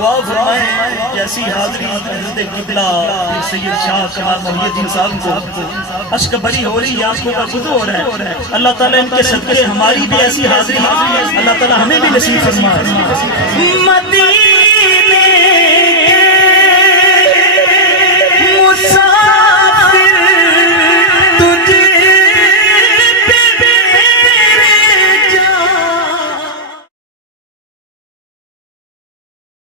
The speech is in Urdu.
دعا فرمائیں جیسی حاضری حضرت قبلہ سید شاہ کمال محی الدین صاحب کو اشک بری ہو رہی ہے، آنکھوں کا وضو ہو رہا ہے۔ اللہ تعالیٰ ان کے صدقے ہماری بھی ایسی حاضری اللہ تعالیٰ ہمیں بھی نصیب فرمائے۔